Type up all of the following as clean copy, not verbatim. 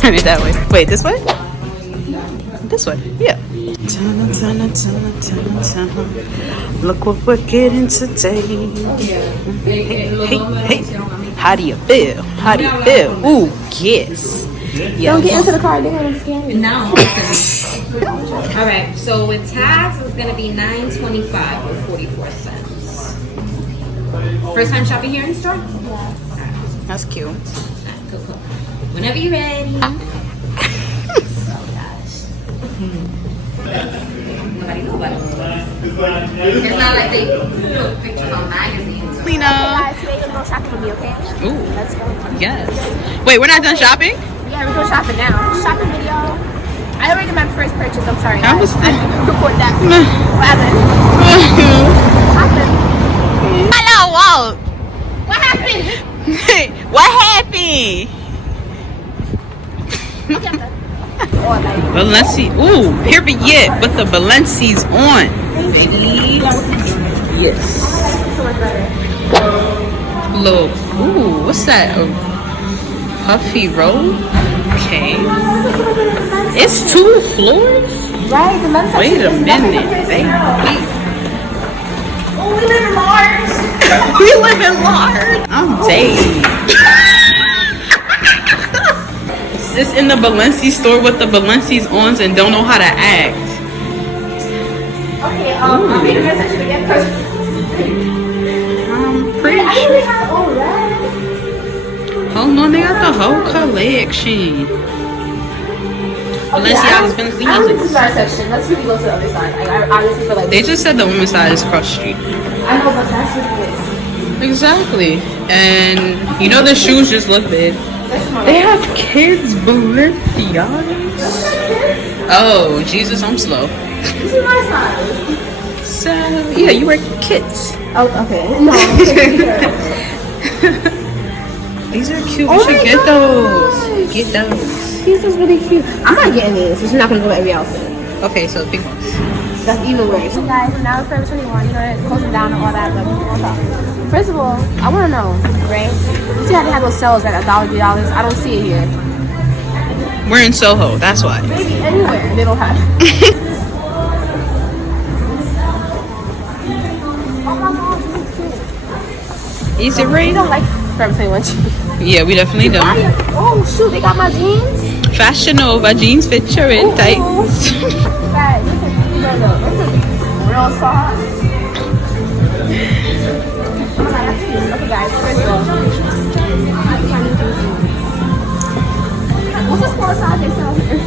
Turn it that way. Wait, this way? This way, yeah. Look what we're getting today. Hey. How do you feel? How do you feel? Ooh, yes. Don't get into the car, they're gonna scare you. No. Alright, so with tax, it's gonna be $9.25 with 44 cents. First time shopping here in the store? Yeah. That's cute. Cool. Whenever you're ready. Oh gosh. Nobody know about it. It's not like they put pictures on magazines. Lena. Guys, today you're gonna go shopping with me, okay? Ooh. Let's go. Yes. Wait, we're not done shopping? Yeah, we're going shopping now. Shopping video. I already did my first purchase. I'm sorry. I was I didn't record that. What happened? Shopping. Hello, Walt. What happened? What happened? Balenci. Ooh, period. With the Balenci's on. Baby. Yes. So much better. Look. Ooh, what's that? A puffy roll? Okay. It's 2 floors? Right, the men's Wait a minute. Oh, we live in Mars. We live in Lard. I'm dead. Is this in the Balenci store with the Balenci's ons and don't know how to act? Okay, I'll be in the men's section again. I'm pretty I sure. really have all red. Hold on, they got the whole collection. Balenciaga's been I don't think this is our section. Let's really go to the other side. I honestly feel like They just said the women's side is cross street. I know, but that's what it is. Exactly. And you know the shoes just look big. They have kids Balenciagas. Oh, Jesus, I'm slow. This is my size. So, yeah, you wear kids. Oh, okay. No. These are cute. Oh We should my get gosh. those. Get those. These is really cute. I'm not getting these. This is not going to go with every outfit. Okay, so pink ones. That's even worse. So guys, now it's Forever 21. You know, it's closing down and all that, but we'll talk. First of all, I want to know, right? You see how they have those sales at $1, $2? I don't see it here. We're in Soho, that's why. Maybe anywhere they don't have it. Oh my gosh, this is cute. Is it We rain? don't like Forever 21 jeans. Yeah, we definitely don't. Oh shoot, they got my jeans. Fashion Nova jeans fit your in tight. Guys, this is real soft. Oh my god, that's cute. Okay guys, first of all. What's the smallest size they sell here?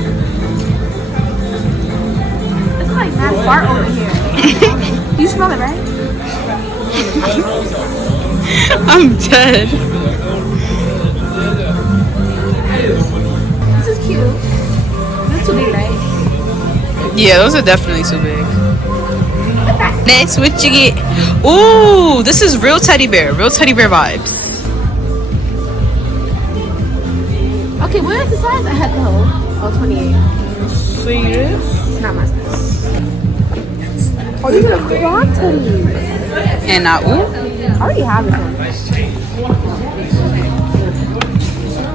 It's like mad fart over here. You smell it, right? I'm dead. This is cute. This is too big, right? Yeah, those are definitely too big. Next, what you get? Ooh, this is real teddy bear vibes. Okay, where's the size I had though? Oh, 28. See this? It's not my size. Oh, you got a crop teddy. And now, ooh. I already have this one.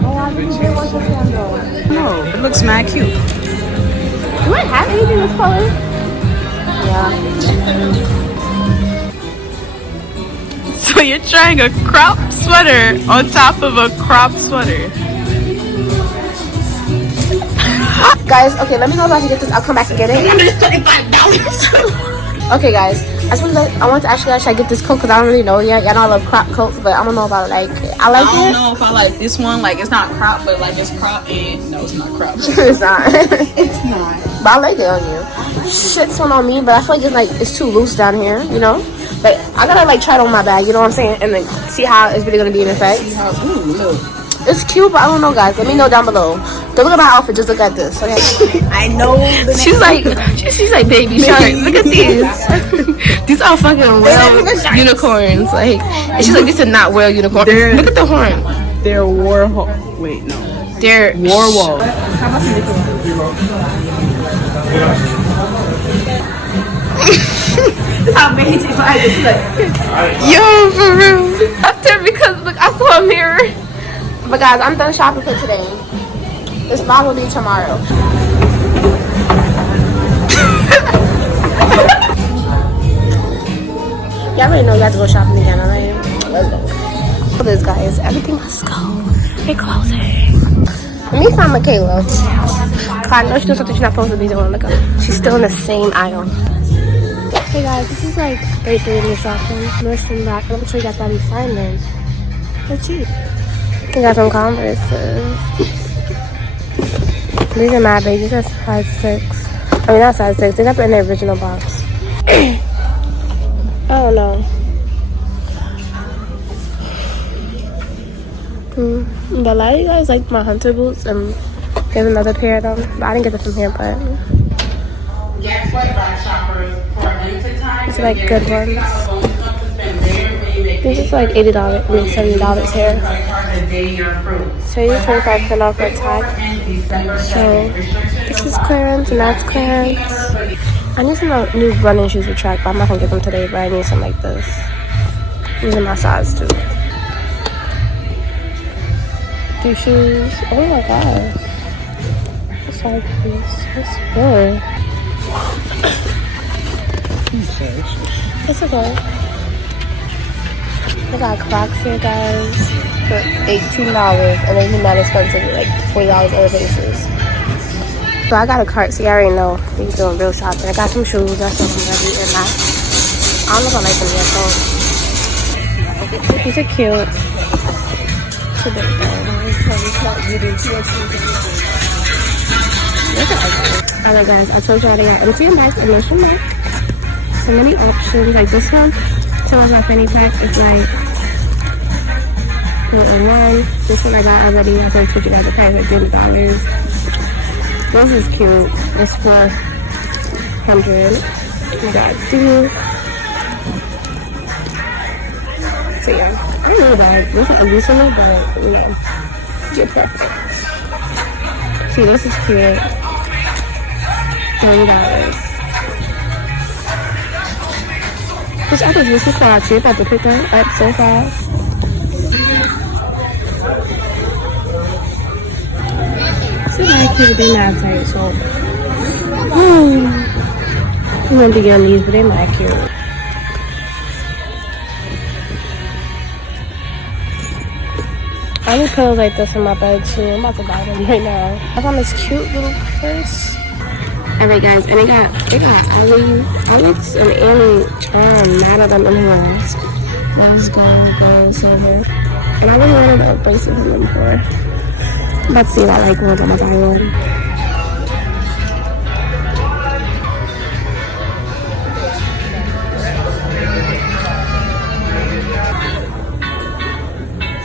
Oh, I really want this candle. No, it looks mad cute. Do I have anything this color? Yeah. So you're trying a crop sweater on top of a crop sweater. Guys, okay, let me know if I can get this. I'll come back and get it. Okay, guys. I want to ask you guys, should I get this coat? Because I don't really know yet. Y'all know I love crop coats, but I don't know about it. Like, I like I don't it. know if I like this one. Like, it's not crop, but like it's crop and no, it's not crop. It's not. It's not. But I like it on you. Shit's one on me, but I feel like it's too loose down here, you know? But I gotta like try it on my bag, you know what I'm saying? And then see how it's really gonna be in effect. Ooh, look. It's cute, but I don't know, guys. Let me know down below. Don't look at my outfit, just look at this. Okay? I know. She's like, baby shark. Look at these. These are fucking whale unicorns. Like, and she's like, these are not whale unicorns. Look at the horn. They're Warhol. Wait, no. They're Warwolf. How many times I just like, Yo, for real. after because look, I saw a mirror. But guys, I'm done shopping for today. This vlog will be tomorrow. Y'all already know you have to go shopping again, alright? Let's go. This guys, everything must go. They're closing. Let me find Michaela. I know she's doing something she's not supposed to be doing. Look up. She's still in the same aisle. Hey guys, this is like 33 in the shopping. Nordstrom back. I'm gonna show you guys why we find them. They're cheap. We got some Converses. These are mad big. These are size 6. I mean, not size 6. They got in their original box. I don't know. But a lot of you guys like my hunter boots, and there's another pair of them. But I didn't get them from here, but it's like good ones. These is like $80, I mean $70 here. So you get 25% off for a tag. So this is clearance and that's clearance. I need some new running shoes with track, but I'm not gonna get them today. But I need some like this. These are my size too. These shoes. Oh my gosh. What's size these? It's good. It's okay. I got Crocs here, guys, for $18, and they're not expensive, like $40 other places. So I got a cart, so you already know we're doing real shopping. I got some shoes, I saw some heavy, and I don't know if I like them yet, so these are cute. Too big though. Alright guys, I told you I got MTO and MTO. So many options, like this one. So my fanny pack is like $101. This one I got already. I told you guys the price like $30. This is cute. It's $400. We got two. So yeah, I don't know about it. This is ugly to me, but you know, your preference. See, this is cute. $30. Which I think this is so cheap. I had to pick them up so fast. See how cute they're not tight, so I'm going to get on these, but they're not cute. I need pillows like this in my bed too. I'm about to buy them right now. I found this cute little purse. Alright guys, and they got Alex and Annie mad at them in hands. Rose gold, silver. And I really wanted a bracelet from them before. Let's see if I like one, I'm gonna buy one.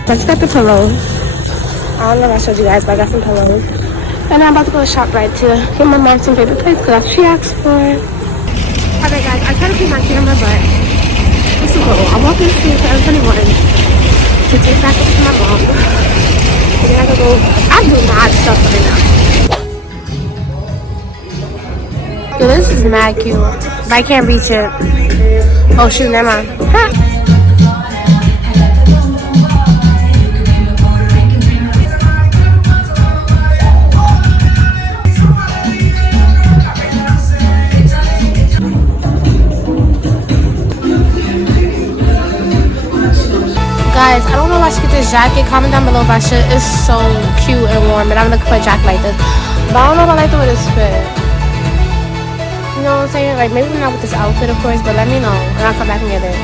I just got the pillows. I don't know if I showed you guys, but I got some pillows. And I'm about to go to ShopRite to get my mom some favorite place because she asked for it. Alright guys, I tried to keep my camera, but this is cool. I walked into Forever 21 to take back up to my mom. And then I go, I do mad stuff right now. So this is mad cute, but I can't reach it. Oh shoot, never mind. Ha! Guys, I don't know if I should get this jacket. Comment down below if I should. It's so cute and warm, and I'm looking for a jacket like this. But I don't know if I like the way this fit. You know what I'm saying? Like, maybe not with this outfit, of course, but let me know, and I'll come back and get it.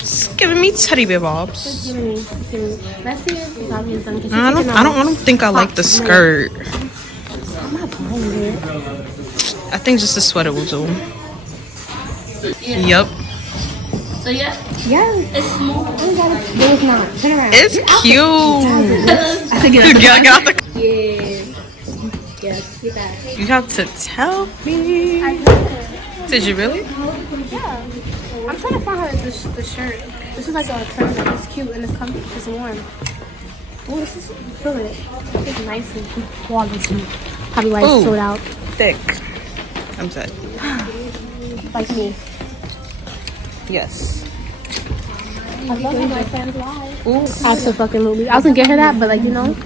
It's giving me teddy bear bobs. Let's see if it's obvious. I don't think I like the skirt. I'm not buying it. I think just the sweater will do. Yep. So yeah, It's small. No, it's not. Turn around. It's cute. I think it's Get out the. yeah, get back. You have to tell me. Did you really? Yeah. I'm trying to find her the shirt. This is like a turn up. It's cute and it's comfy. It's warm. Oh, this is feel it. It's nice and quality. Probably why it's sold out. Thick. I'm sad. Like me. Yes. I love how my fans lie. Ooh. Absolutely. I was gonna get her that, but like, you know,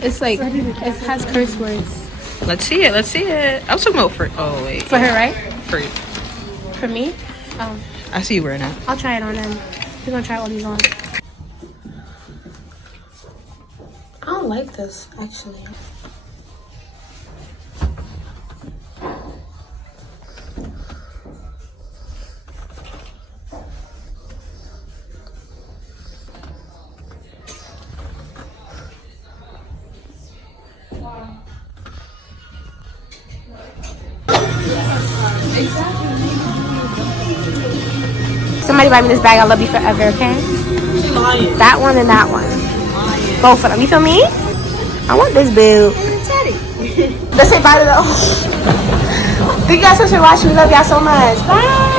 it's like, it has curse words. Let's see it. Let's see it. I was talking about for. Oh wait. For her, right? For me? Oh. I see you wearing that. I'll try it on them. We're gonna try all these on. I don't like this, actually. Somebody buy me this bag. I love you forever, okay? That one and that one. Both of them. You feel me? I want this boo. Let's say bye to the. Thank you guys so much for watching. We love y'all so much. Bye.